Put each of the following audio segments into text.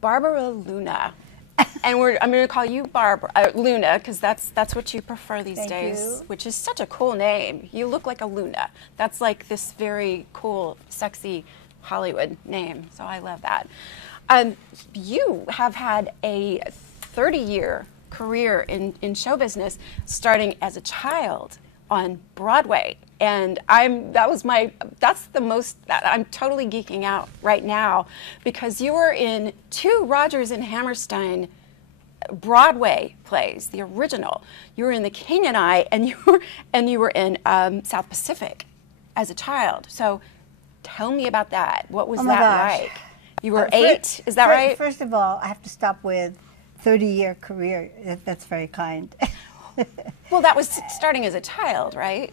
Barbara Luna. And I'm going to call you Barbara Luna, because that's what you prefer these days, which is such a cool name. You look like a Luna. That's like this very cool, sexy Hollywood name. So I love that. You have had a 30-year career in show business, starting as a child on Broadway. And I'm totally geeking out right now, because you were in 2 Rodgers and Hammerstein Broadway plays, the original. You were in The King and I, and you were in South Pacific as a child. So tell me about that. What was that like? You were 8, is that right? First of all, I have to stop with 30-year career. That's very kind. Well, that was starting as a child, right?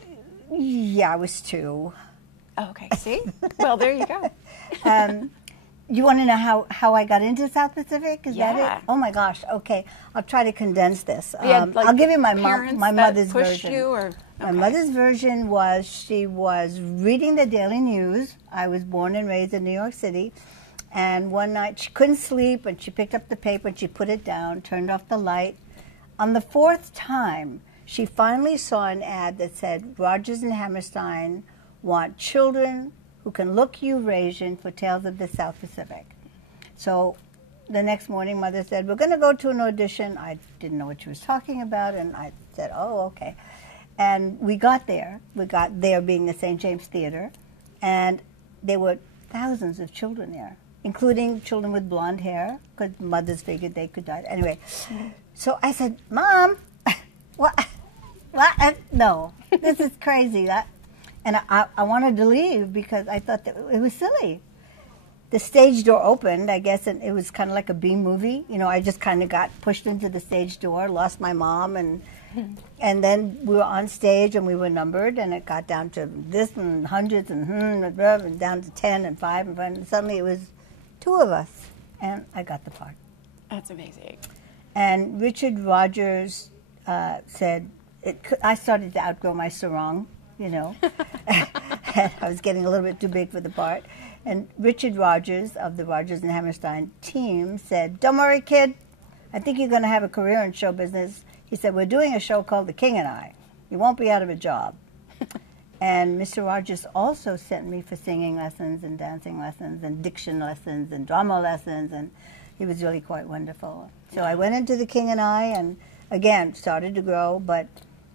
Yeah, I was 2. Oh, okay, see? Well, there you go. You want to know how I got into South Pacific? Is Yeah. that it? Oh my gosh. Okay, I'll try to condense this. Like, I'll give you my mother's pushed version. You, or, My mother's version was she was reading the Daily News. I was born and raised in New York City. And one night she couldn't sleep, and she picked up the paper and she put it down, turned off the light. On the 4th time, she finally saw an ad that said, Rodgers and Hammerstein want children who can look Eurasian for Tales of the South Pacific. So the next morning, Mother said, we're going to go to an audition. I didn't know what she was talking about, and I said, oh, okay. And we got there. We got there being the St. James Theater, and there were thousands of children there, including children with blonde hair, because mothers figured they could die. Anyway, so I said, Mom, what? No, this is crazy. And I wanted to leave because I thought that it was silly. The stage door opened, I guess, and it was kind of like a B movie. You know, I just kind of got pushed into the stage door, lost my mom, and then we were on stage and we were numbered, and it got down to this and hundreds and down to 10 and 5 and 5, and suddenly it was 2 of us, and I got the part. That's amazing. And Richard Rodgers said, I started to outgrow my sarong, you know. I was getting a little bit too big for the part. And Richard Rodgers of the Rodgers and Hammerstein team said, don't worry, kid. I think you're going to have a career in show business. He said, we're doing a show called The King and I. You won't be out of a job. And Mr. Rodgers also sent me for singing lessons and dancing lessons and diction lessons and drama lessons, and he was really quite wonderful. So I went into The King and I, and again, started to grow, but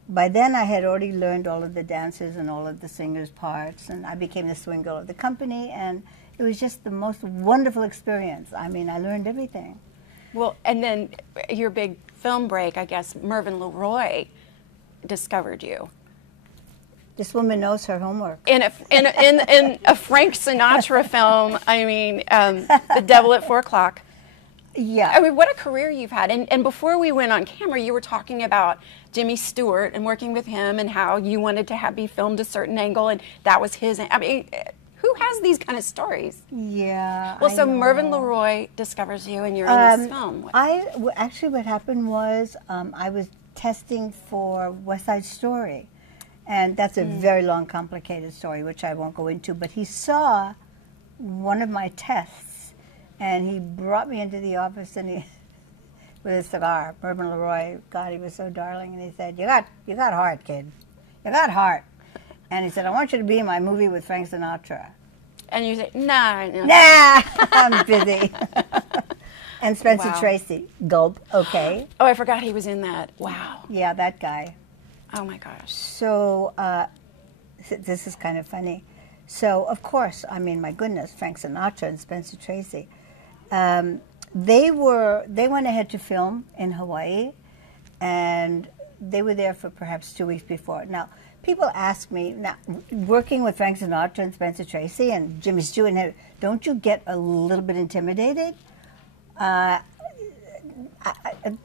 by then I had already learned all of the dances and all of the singers' parts, and I became the swing girl of the company, and it was just the most wonderful experience. I mean, I learned everything. Well, and then your big film break, I guess, Mervyn LeRoy discovered you. This woman knows her homework. In a Frank Sinatra film, I mean, The Devil at 4 o'clock. Yeah. I mean, what a career you've had. And before we went on camera, you were talking about Jimmy Stewart and working with him and how you wanted to be filmed a certain angle, and that was his. I mean, who has these kind of stories? Yeah. Well, so Mervyn LeRoy discovers you, and you're in this film. Actually, what happened was I was testing for West Side Story, and that's a very long, complicated story, which I won't go into. But he saw one of my tests, and he brought me into the office, and he, with a cigar, Mervyn LeRoy, God, he was so darling, and he said, "You got heart, kid. You got heart." And he said, "I want you to be in my movie with Frank Sinatra." And you said, "Nah, I'm busy." And Spencer Wow. Tracy, gulp, okay. Oh, I forgot he was in that. Wow. Yeah, that guy. Oh my gosh. So this is kind of funny. So of course, I mean, my goodness, Frank Sinatra and Spencer Tracy. They went ahead to film in Hawaii, and they were there for perhaps 2 weeks before. Now, people ask me, now, working with Frank Sinatra and Spencer Tracy and Jimmy Stewart, don't you get a little bit intimidated? I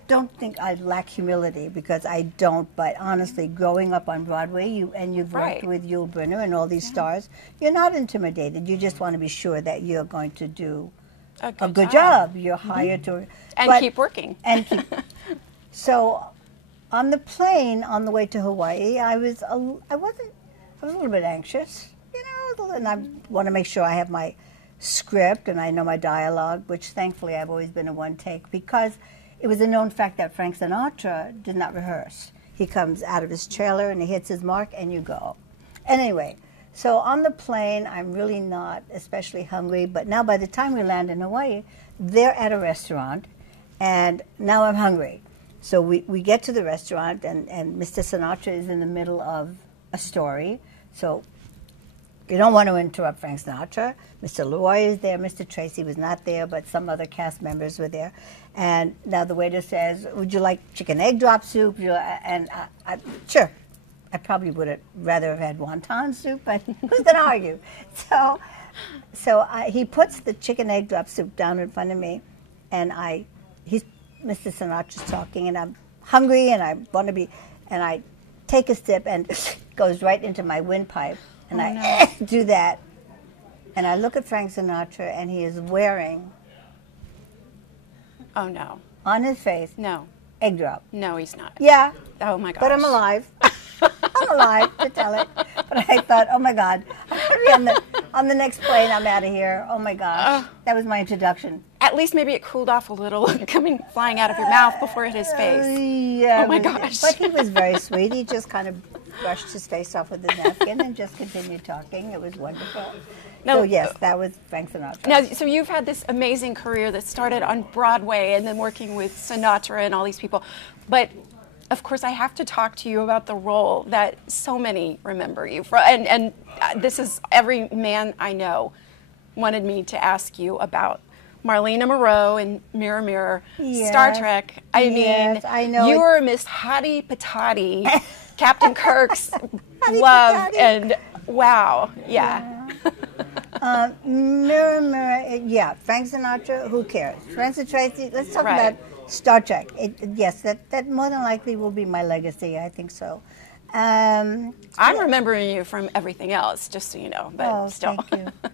don't think I lack humility, because I don't, but honestly, growing up on Broadway, you've worked with Yul Brynner and all these stars, you're not intimidated. You just want to be sure that you're going to do a good job. You're hired to... And keep working. So on the plane on the way to Hawaii, I was a little bit anxious, you know, and I want to make sure I have my script and I know my dialogue, which thankfully I've always been a one take, because it was a known fact that Frank Sinatra did not rehearse. He comes out of his trailer and he hits his mark and you go. Anyway, so on the plane, I'm really not especially hungry, but now by the time we land in Hawaii, they're at a restaurant, and now I'm hungry. So we get to the restaurant, and Mr. Sinatra is in the middle of a story. So you don't want to interrupt Frank Sinatra. Mr. Leroy is there. Mr. Tracy was not there, but some other cast members were there. And now the waiter says, would you like chicken egg drop soup? And sure. I probably would have rather have had wonton soup, but who's going to argue? So he puts the chicken egg drop soup down in front of me, and Mr. Sinatra's talking, and I'm hungry, and I want to be, and I take a sip, and it goes right into my windpipe, and I do that, and I look at Frank Sinatra, and he is wearing, oh no, on his face, no, egg drop. No, he's not. Yeah. Oh my gosh. But I'm alive. I'm alive to tell it. But I thought, oh my God, I'm hungry on the next plane. I'm out of here. Oh my gosh, that was my introduction. At least maybe it cooled off a little, flying out of your mouth before it hit his face. Yeah. Oh my gosh. But he was very sweet. He just kind of brushed his face off with his napkin and just continued talking. It was wonderful. So yes, that was Frank Sinatra. Now, so you've had this amazing career that started on Broadway and then working with Sinatra and all these people, but of course, I have to talk to you about the role that so many remember you for, and this is every man I know wanted me to ask you about Marlena Monroe in Mirror Mirror, yes. Star Trek. I mean, I know you were Miss Hottie Patati, Captain Kirk's love, and wow, yeah. Mirror Mirror, yeah. Frank Sinatra, who cares? Francis Tracy. Let's talk about Star Trek. Yes, that more than likely will be my legacy. I think so. I'm remembering you from everything else, just so you know. But still. Thank you.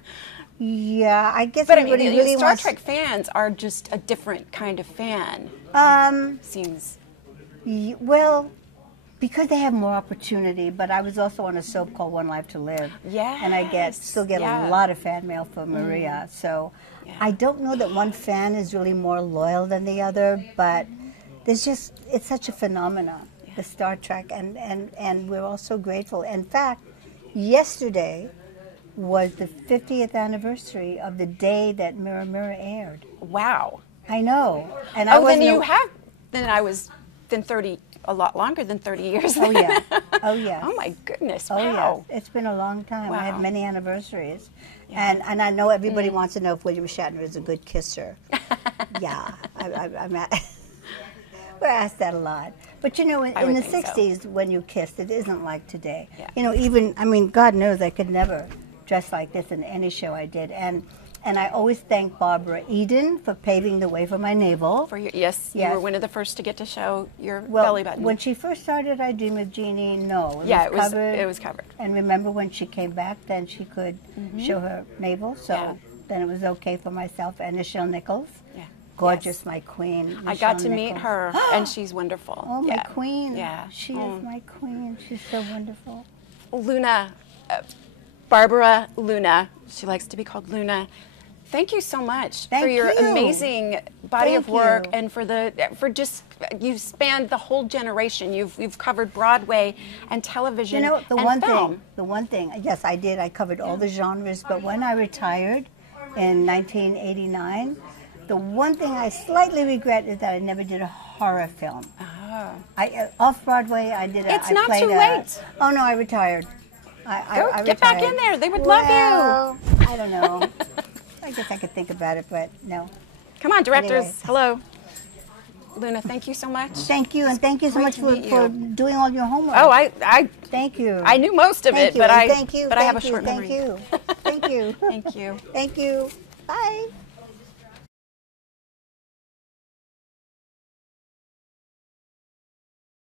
Yeah, I guess. But everybody really Star Trek fans are just a different kind of fan. Seems. Well, because they have more opportunity. But I was also on a soap called One Life to Live. Yeah. And I still get a lot of fan mail for Maria. So. Yeah. I don't know that one fan is really more loyal than the other, but it's such a phenomenon, the Star Trek, and we're all so grateful. In fact, yesterday was the 50th anniversary of the day that Mirror Mirror aired. Wow. I know. And I was 30, a lot longer than 30 years. Oh, yeah. Oh, yeah. Oh, my goodness. Oh, wow. Yeah. It's been a long time. Wow. I have many anniversaries. Yeah. And I know everybody wants to know if William Shatner is a good kisser. Yeah. We're asked that a lot. But, you know, in the 60s, when you kissed, it isn't like today. Yeah. You know, God knows I could never dress like this in any show I did. And I always thank Barbara Eden for paving the way for my navel. Yes, you were one of the first to get to show your belly button. When she first started I Dream of Jeannie, no. It was covered. And remember when she came back, then she could show her navel. So then it was okay for myself and Nichelle Nichols. Yeah. Gorgeous, my queen. Nichelle I got to meet her, and she's wonderful. Oh, my queen. Yeah. She is my queen. She's so wonderful. Luna, Barbara Luna, she likes to be called Luna. Thank you so much for your amazing body of work and you spanned the whole generation. You've covered Broadway and television and film. The one thing, yes, I did. I covered all the genres, but when I retired in 1989, the one thing I slightly regret is that I never did a horror film. Off Broadway, I did. It's not too late. Oh no, I retired. I get back in there. They would love you. I don't know. I guess I could think about it, but no. Come on, directors. Anyway. Hello. Luna, thank you so much. Thank you, and thank you so much for doing all your homework. Oh, I thank you. I knew most of it, but I have a short memory. Thank you. Thank you. Thank you. Thank you. Bye.